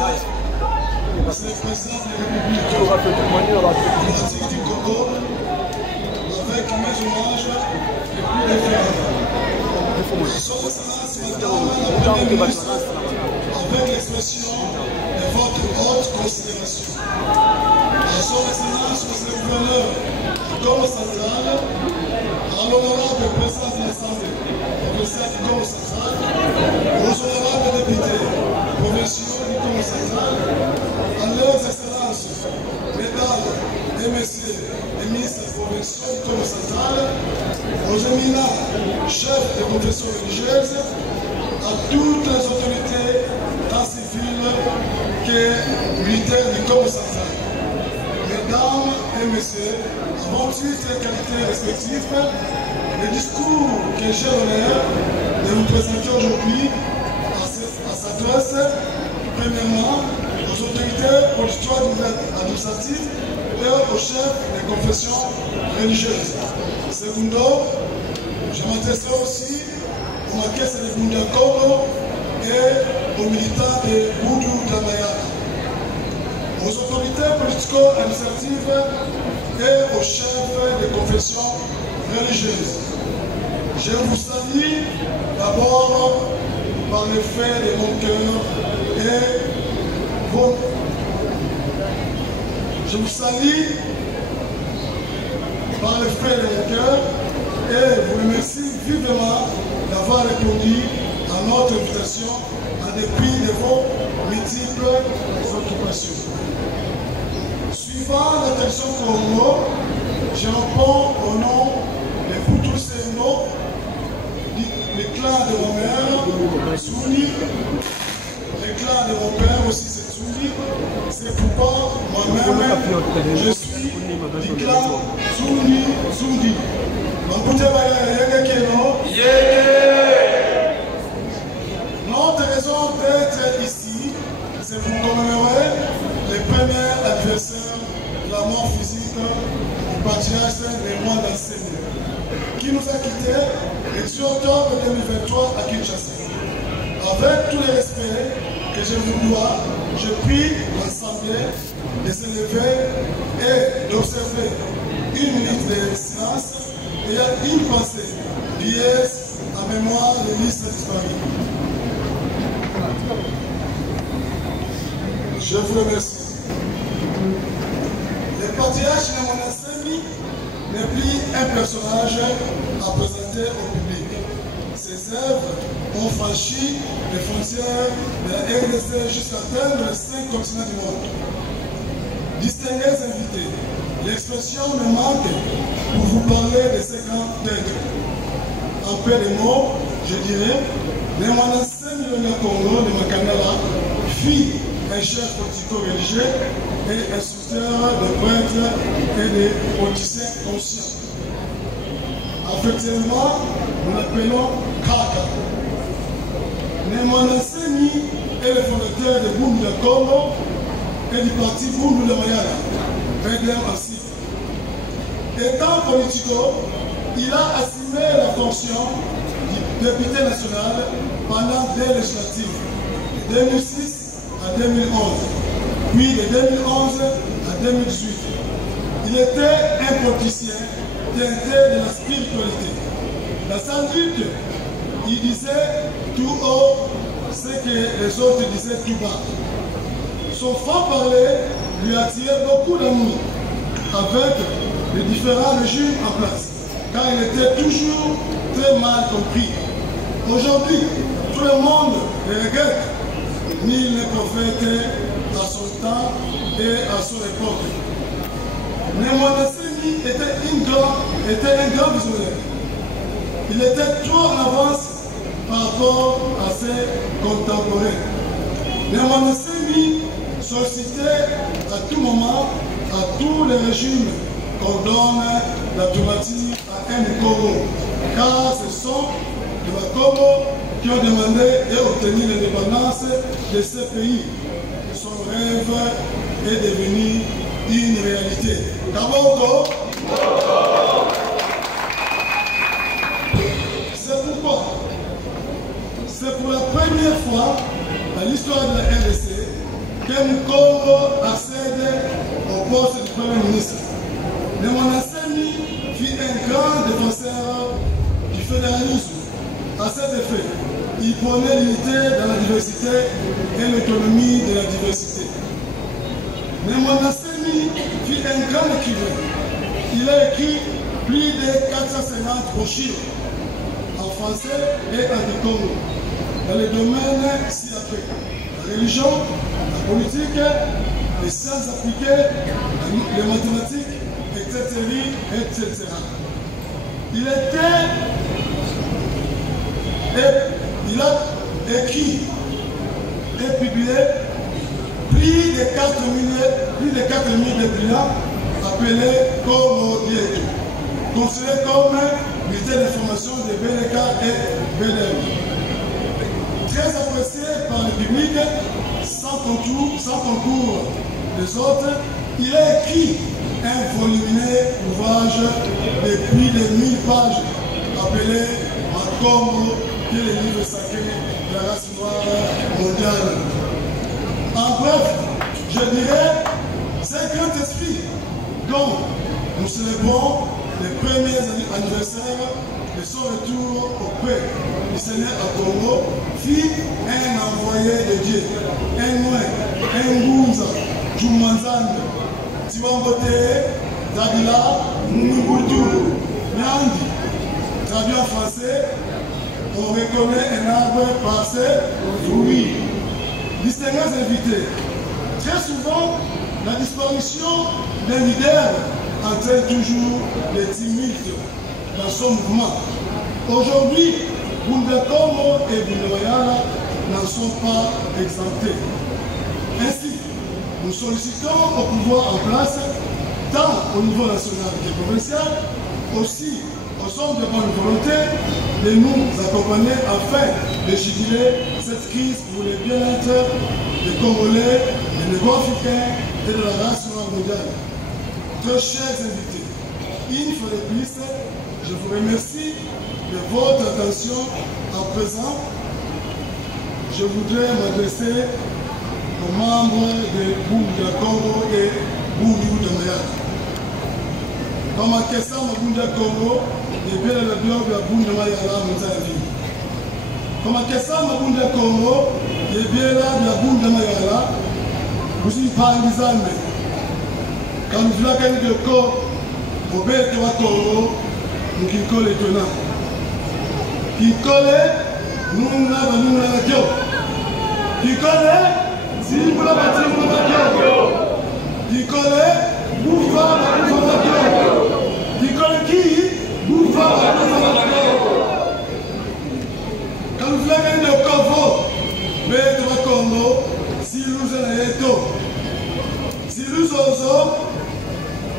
c'est le président de la République du Congo, avec mes hommages les plus déférents. Son Excellence, Madame la Première ministre, avec l'expression de votre haute considération. Son Excellence, Monsieur le Gouverneur du Congo central, à l'honorable président de l'Assemblée, le président du Congo central, aux honorables députés provinciaux du Congo central, à leurs excellences, mesdames et messieurs les ministres provinciaux du Congo central, aux éminents chefs des confessions religieuses, à toutes les autorités tant civiles que militaires du Congo central. Mesdames et messieurs, avant toutes les qualités respectives, le discours que j'ai l'honneur de vous présenter aujourd'hui s'adresse premièrement aux autorités politiques administratives et aux chefs des confessions religieuses. Secondo, je m'adresserai aussi aux maquettes de Bunda Congo et aux militants de Boudou Damayana, aux autorités politico-administratives et aux chefs des confessions religieuses. Je vous salue d'abord par le fait de mon cœur et vos... Je vous salue par le fait de mon cœur et vous remercie vivement d'avoir répondu à notre invitation en dépit de vos multiples occupations. Suivant la tradition Congo, je réponds au nom de tous ces mots, le clan de mon mère, Souni, le clan de mon père aussi c'est Souni, c'est pourquoi moi-même je suis du clan Souni Souni. Notre raison d'être ici, c'est pour commémorer les premiers adversaires de la mort physique du patriarche des mois d'enseignement, qui nous a quittés le 10 octobre 2023 à Kinshasa. Avec tout le respect que je vous dois, je prie l'Assemblée de se lever et d'observer une minute de silence et une pensée pieuse en mémoire de l'Église disparue. Je vous remercie. Le patriarche de mon enseigne n'est plus un personnage à présenter au public. Ses œuvres ont franchi les frontières de la RDC jusqu'à atteindre les 5 continents du monde. Distingués invités, l'expression me manque pour vous parler de ces grands êtres. En peu de mots, je dirais, le mon enseigne le Congo de Makanala fit un chef politico-religieux et instructeur de prêtres et de politiciens conscients. Effectivement, nous l'appelons Kaka. Némon Enseigne est le fondateur de Boum de Congo et du parti Boum de Mayala, Bedlem ainsi. Étant politico, il a assumé la fonction du député national pendant 2 législatives, de 2006 à 2011, puis de 2011 à 2018. Il était un politicien teinté de la spiritualité. Dans sa lutte, il disait tout haut ce que les autres disaient tout bas. Son franc-parler lui attirait beaucoup d'amour avec les différents régimes en place, car il était toujours très mal compris. Aujourd'hui, tout le monde le regrette. Ni les prophètes à son temps et à son époque. Némon Enseigne était un grand visionnaire. Il était trop en avance par rapport à ses contemporains. Némon Enseigne sollicitait à tout moment, à tous les régimes, qu'on donne la primatie à un Congo, car ce sont les Congo qui ont demandé et obtenu l'indépendance de ce pays. Son rêve est devenu une réalité. Kaboko. C'est pourquoi, c'est pour la première fois dans l'histoire de la RDC que Congo accède au poste du Premier ministre. Mais mon Assemi fut un grand défenseur du fédéralisme. À cet effet, il prenait l'unité dans la diversité et l'autonomie de la diversité. Mais mon Assemi fut un grand écrivain. Il a écrit plus de 450 brochures en français et en Congo, dans les domaines ci-après: la religion, la politique, les sciences appliquées, les mathématiques, etc. Il a écrit et publié plus de 4000 dépliants appelés Congo Diéto, considérés comme militaires d'information de BLK et BLM. Très apprécié par le public, sans concours des autres, il a écrit un volumineux ouvrage de plus de 1000 pages appelé Makombo, qui est le livre sacré de la race noire mondiale. En bref, je dirais, c'est un grand esprit dont nous célébrons les premiers anniversaires de son retour auprès du Seigneur à Congo, fit un envoyé de Dieu, un Noé, un Gounza, Djoumanzane, Tiwambote, Dadila, Nubutu, Nyandi. Traduit en français, on reconnaît un arbre par ses fruits. Distingués invités. Très souvent, la disparition d'un leader entraîne toujours des tumultes dans son mouvement. Aujourd'hui, Bunda Congo et Bunda Mayala n'en sont pas exemptés. Ainsi, nous sollicitons au pouvoir en place, tant au niveau national que provincial, aussi aux hommes de bonne volonté, de nous accompagner afin de juguler cette crise pour le bien-être des Congolais, des Négro-Africains et de la race noire mondiale. Très chers invités, une fois de plus, je vous remercie de votre attention. À présent, je voudrais m'adresser aux membres de Bunda Congo et Bundu de Mayala. Comme à Kessam Bunda Congo, et bien le blog de Bunda Mayala nous a vu. Comme à Kessam Bunda Congo, et bien là de Bunda Mayala, vous y parlez des armes. Quand nous voulons gagner de corps, au bête de Congo, nous qui collent les tenants. Qui collent, nous n'avons pas de gueule. Qui collent, si vous l'avez battu, vous l'avez battu. Qui collent, vous l'avez battu. Qui collent qui, vous l'avez battu. Quand nous voulons gagner de corps, bête de Congo, si nous avons été. Si nous avons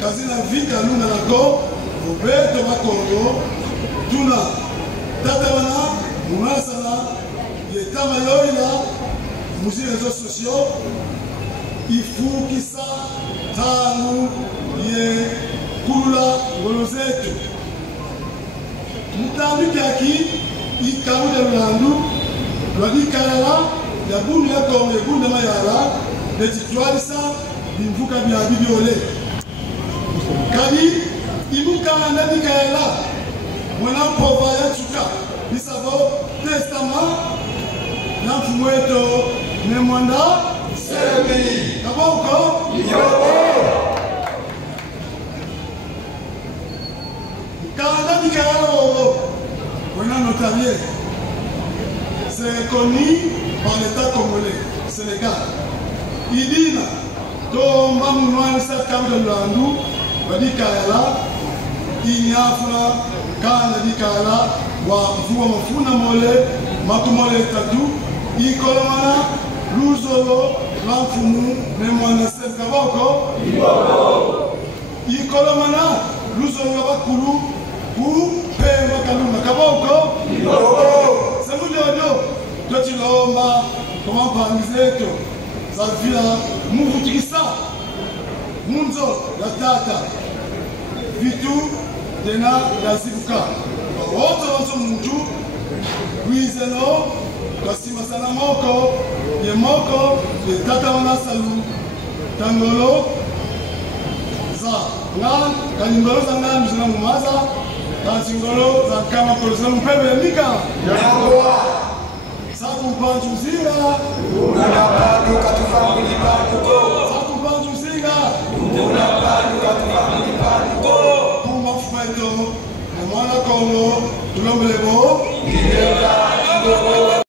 kazi na vita luna na go obeto ba Congo tuna tata wana munasala yetama yoila muzi réseaux sociaux il faut que ça tanu ye kula golozetu mutambi kaki ikamu de landu lodi kalala ya bundu ya Congo bundu mayala de titwalisa bimvuka bya bibiole Kadi, ibuka na dikaela, mwana pova ya chuka, bisavo testament, na fumweto, ne mwanda, semi, kaboko, yobo. Kanda dikaela owo, mwana notarié, c'est reconnu par l'État congolais, Sénégal. Idina, tomba mounoua sa kam de landu, Badikala, Inyafuna, Kana Dikala, Wafua Mafuna Mole, Matumole Tatu, Ikolomana, Luzolo, Lanfumu, Nemwana Sekaboko, Ikolomana, Luzolo Bakulu, Ou Pema Kaluna Kaboko, c'est mon dodo, toi tu l'as, comment parler, ça vient, Mouvutrissa. Munzo la tata vitu tena la zibuka wote wanzo mtu wizeno kasima sana moko moko de tata wana salu tangolo za nga kaningolo za nga mzina mumaza kansingolo za kama polisi mpebe mika Saku mpanju zinga unapadu katufamili panuko Saku mpanju zinga unapadu katufamili panuko Puma fueto na mwana kongo tulombelebo Gidela